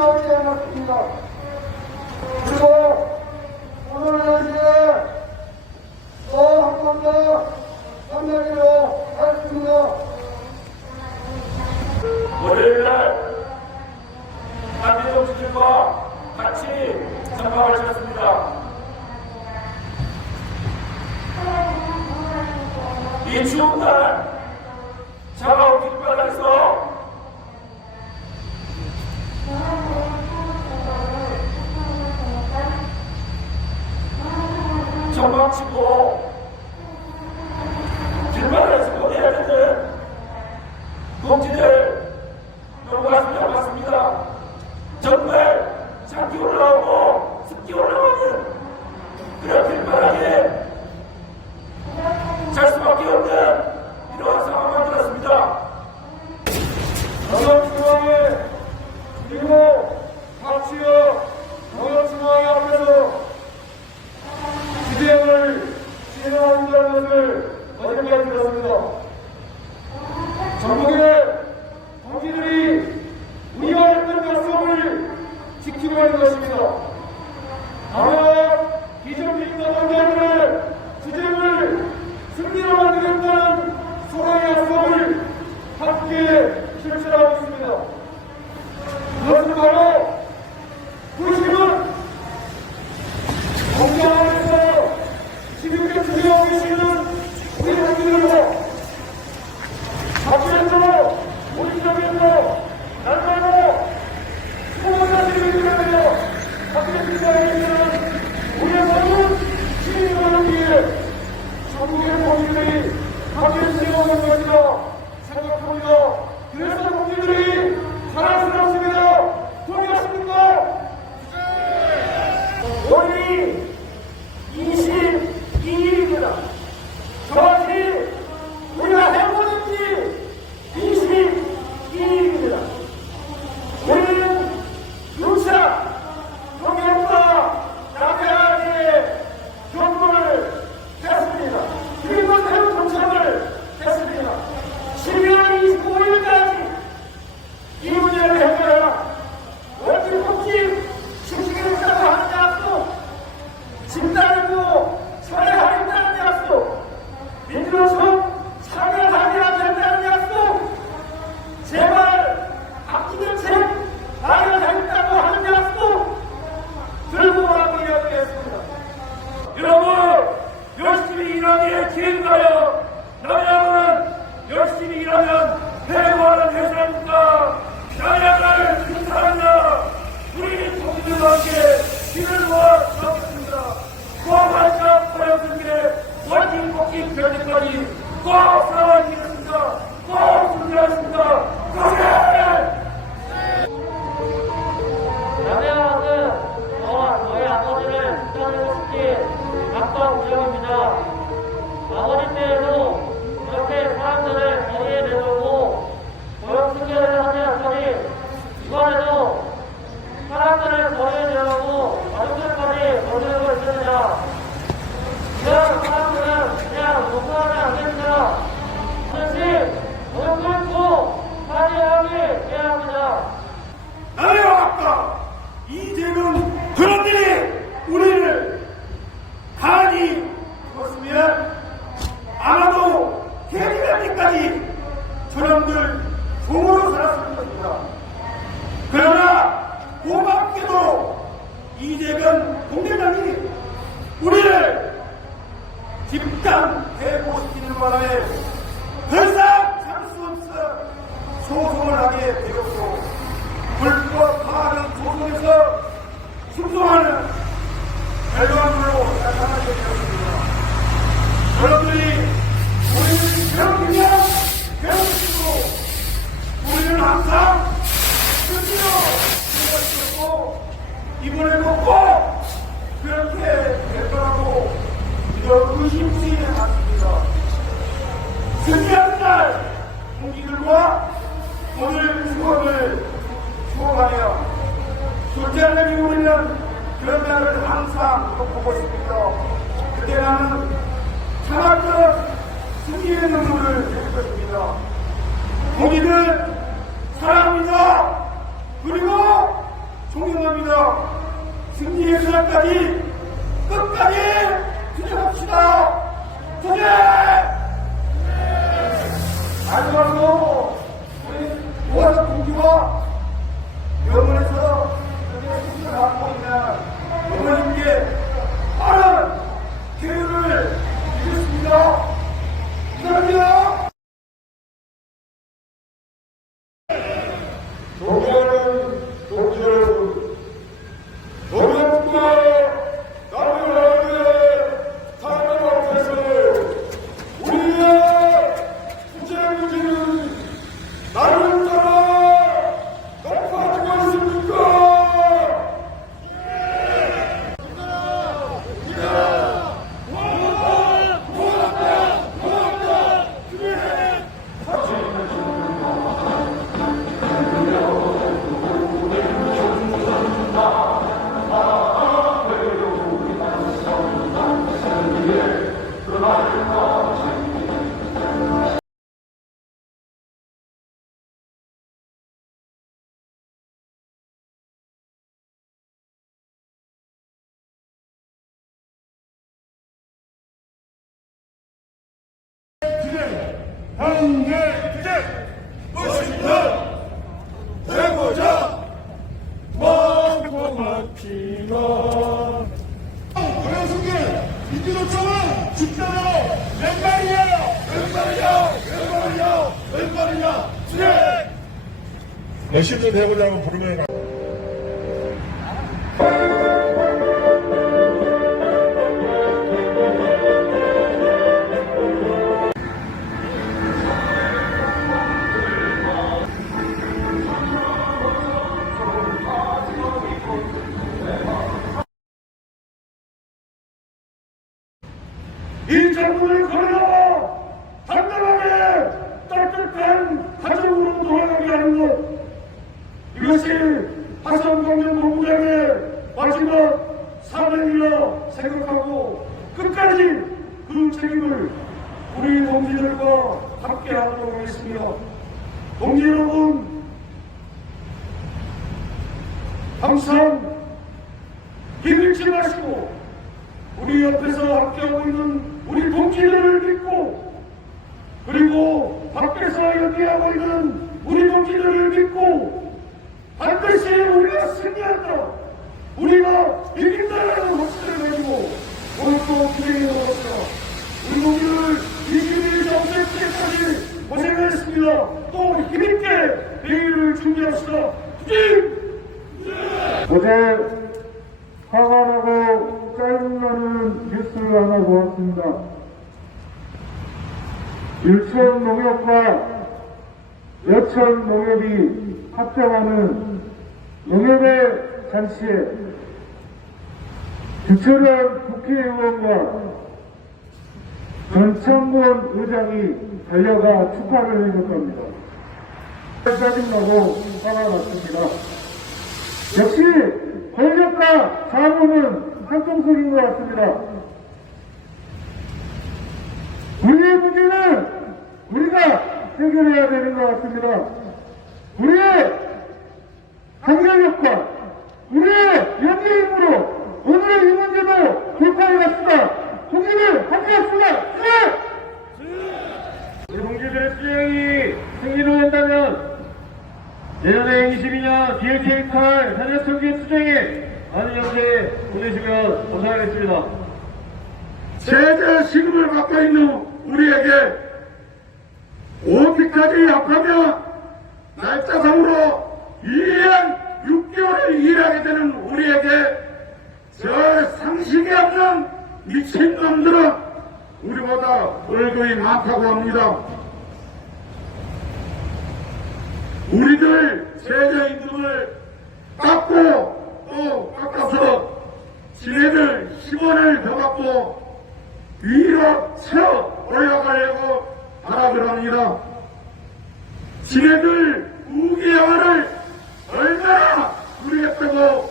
나오지 않았습니다. 그리고 오늘 4시에 또한번더 만나기로 하겠습니다. 월요일날 한민족 지킴과 같이 전망을 지었습니다. 이 추운 날 차가운 길바닥에서 전망치고 길바닥에서 보내야 되는 동지들 여러분 말씀 잘 맞습니다. 정말 장기 올라오고 습기 올라오는 그런 길바닥에 잘 수밖에 없는 이러한 상황을 만들었습니다. 영업중앙에 그리고 박지혁 영업중앙회 앞에서 기대을 진행한다는 것을 약속을 지키고 있는 것입니다. 아마 비정규직과 동지들의 투쟁을 승리로 만들겠다는 서로의 약속을 함께 실천하고 있습니다. 그것은 바로 구심은 공장에서 지금까지 투쟁하고 계시는 우리 동지들과 학교에서 우리 지역에서 날마다 수고자들이 일어나며 학교 직장에 있는 우리의 모든 시민들을 위해 전국의 공민들이 것이라 생각합니다. 그래서 공민들이 자랑스럽습니다. 동의하십니까? 오늘이 22일입니다. 정확히 우리가 해보는 지 22일입니다. 우리는 루차, 동해과 남해안에 경고를 했습니다. 그리고 새로 도착을 했습니다. 12월 25일까지 이 문제를 해결해라. 원칙 복지 실시겠다고 하는 약속, 진단이고 철회하겠다는 약속, 민주노총 참여하기라 된다는 약속, 제발 박기대책 마련하겠다고 하는 약속 들고 오라고 이야기했습니다. 여러분 열심히 일하기에 기회인가요? 남양은 열심히 일하면 해고하는 회사입니까? 남양을 승사하냐? 우리 동지들과 함께 힘을 모아 싸우겠습니다. 꼭 한자 포용승계 결정까지 꼭 싸워주겠습니다. 꼭 준비하겠습니다. 고생! 남해안은 저와 저희 아버지를 시작하고 싶기 가까운 지역입니다. 아버지 때에도 이렇게 사람들을 거리에 내놓고 고용 승계를 하지 않더니 이번에도 사람들을 거리에 내놓고 가족들까지 거리고 있습니다. 이런 사람들은 그냥 녹화하면 안 됩니다. 무릎 꿇고 사죄하기 해야 합니다. 나라의 아까 이재명 그런 일이 우리를 가만히 두었으면 아마도 해결되기까지 저놈들 종으로 살았을 것입니다. 그러나 고맙게도 이재명 공대장이 우리를 집단 해고시키는 바람에 더 이상 참 수 없어 소송을 하게 되었고 불법 파는 조선에서 숙성하는 결과물로 나타나게 되었습니다. 여러분들이 우리는 배우면 배우시고 우리는 항상 끝으로 생각했고 이번에도 꼭 그렇게 될 거라고 이런 의심치 않습니다. 승리하는 날 동기들과 오늘 수업을 수업하여 술자를 우리는 그런 날을 항상 또 보고 있습니다. 그때 나는 승리의 눈물을 흘릴 것입니다. 우리는 사랑합니다. 그리고 존경합니다. 승리의 수락까지 끝까지 투쟁합시다. 투쟁! 마지막으로 우리 오하정 공주와 한계 투쟁 멋있다 해보자 멍멍하지마 고양숙계 민주노총은 집단으로 왼발이야 왼발이야 왼발이야 왼발이야 투쟁 열심히 해보자고 부르면 동지들을 믿고 그리고 밖에서 연기하고 있는 우리 동지들을 믿고 반드시 우리가 승리한다 우리가 이긴다라는 확신을 가지고 오늘 또 투쟁에 나왔다 우리 동지들 21일 정세 투쟁까지 고생하셨습니다 또 힘있게 회의를 준비합시다! 어제 화가 나고 짜증나는 뉴스를 하나 보았습니다. 일천 농협과 여천 농협이 합병하는 농협의 잔치에 주철현 국회의원과 전창권 의장이 달려가 축하를 해줬답니다. 짜증나고 화가 났습니다. 역시 권력과 자본은 한통속인 것 같습니다. 우리의 문제는 우리가 해결해야 되는 것 같습니다. 우리의 경쟁력과 우리의 연대 힘으로 오늘의 이 문제도 돌파해 갔습니다. 동지들 함께했습니다. 네! 우리 동지들의 수행이 승리로 된다면 내년에 22년 DLK8 산업청기 수정에 많은 연대 보내시면 감사하겠습니다. 세대 시금을 갖고 있는 우리에게 어디까지 약하면 날짜상으로 1년 6개월을 일하게 되는 우리에게 저 상식이 없는 미친놈들은 우리보다 월급이 많다고 합니다. 우리들 세대임금을 깎고 또 깎아서 지네들 10원을 더 받고 위로 쳐 올라가려고 하라고 합니다. 지네들 무기야화를 얼마나 누리겠다고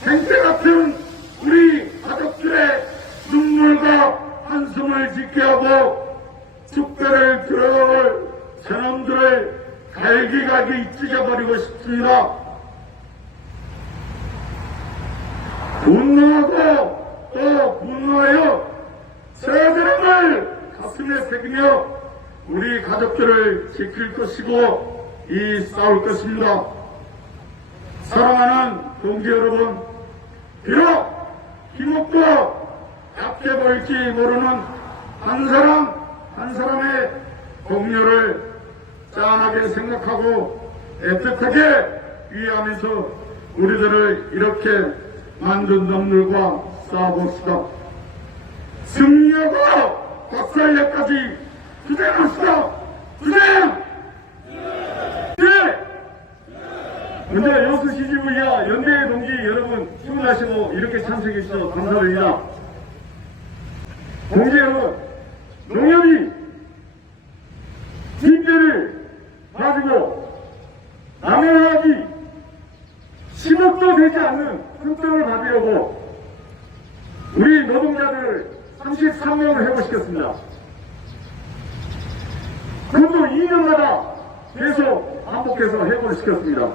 생태 같은 우리 가족들의 눈물과 한숨을 짓게 하고 쑥대를 들어올 저놈들을 갈기갈기 찢어버리고 싶습니다. 분노하고 또 분노하여 새드름을 가슴에 새기며 우리 가족들을 지킬 것이고 이 싸울 것입니다. 사랑하는 동지 여러분, 비록 힘없고 약해 보일지 모르는 한 사람 한 사람의 동료를 짠하게 생각하고 애틋하게 위하면서 우리들을 이렇게 만든 놈들과 싸워봅시다. 승리하고 박살내까지 투쟁합시다. 투쟁! 네! 근데 여수 CGV와 연대 동지 여러분 출근하시고 이렇게 참석해 주셔서 감사드립니다. 동지 여러분, 농협이 뒷배를 가지고 남해하기 10억도 되지 않는 흠돈을 받으려고 우리 노동자들을 33명을 해고시켰습니다. 그것도 2년마다 계속 반복해서 해고를 시켰습니다.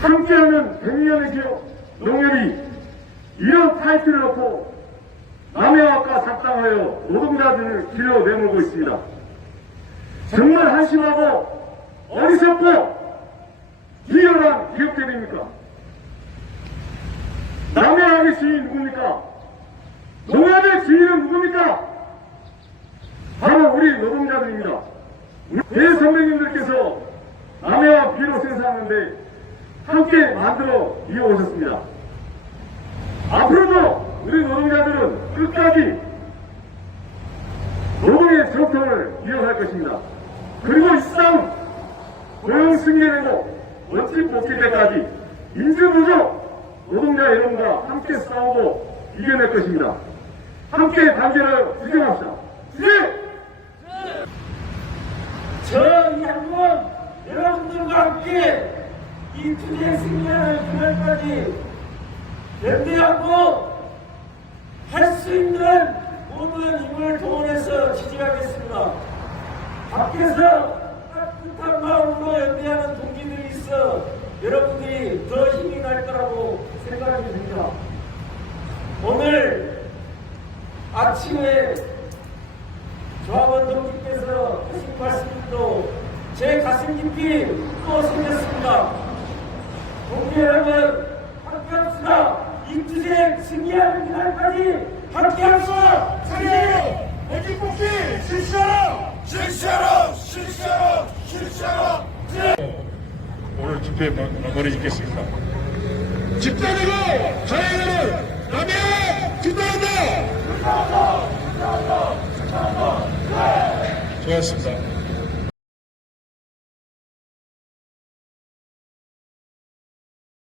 함께하는 100년의 기업 농협이 이런 타이틀을 놓고 남해와과 작당하여 노동자들을 길러 내몰고 있습니다. 정말 한심하고 어리석고 비열한 기업들입니까? 남해학의 주인 누굽니까? 농협의 주인은 누굽니까? 바로 우리 노동자들입니다. 대 선배님들께서 남해와 비로 생산하는데 함께 만들어 이어오셨습니다. 앞으로도 우리 노동자들은 끝까지 노동의 전통을 이어갈 것입니다. 그리고 이 싸움 고용 승리되고 멋진 복귀 때까지 민주노조 노동자 여러분과 함께 싸우고 이겨낼 것입니다. 함께 단계를 구경합시다. 예! 저 양원 여러분들과 함께 이 투쟁 승리하는 그날까지 연대하고 할 수 있는 모든 힘을 동원해서 지지하겠습니다. 밖에서 따뜻한 마음으로 연대하는 동지들이 있어 여러분들이 더 힘이 날 거라고 생각이 듭니다. 오늘 아침에 조합원 동지께서 하신 말씀도 제 가슴 깊이 또 생겼습니다. 동지 여러분, 함께합시다. 이투쟁 승리하는 그날까지 함께합시다. 승리! 백일 뽑기 실시하라! 실시하라! 실시하라! 오늘 집회 마- 마무리 짓겠습니다. 집단으로 저희들은 남해 기도한다! 좋았습니다.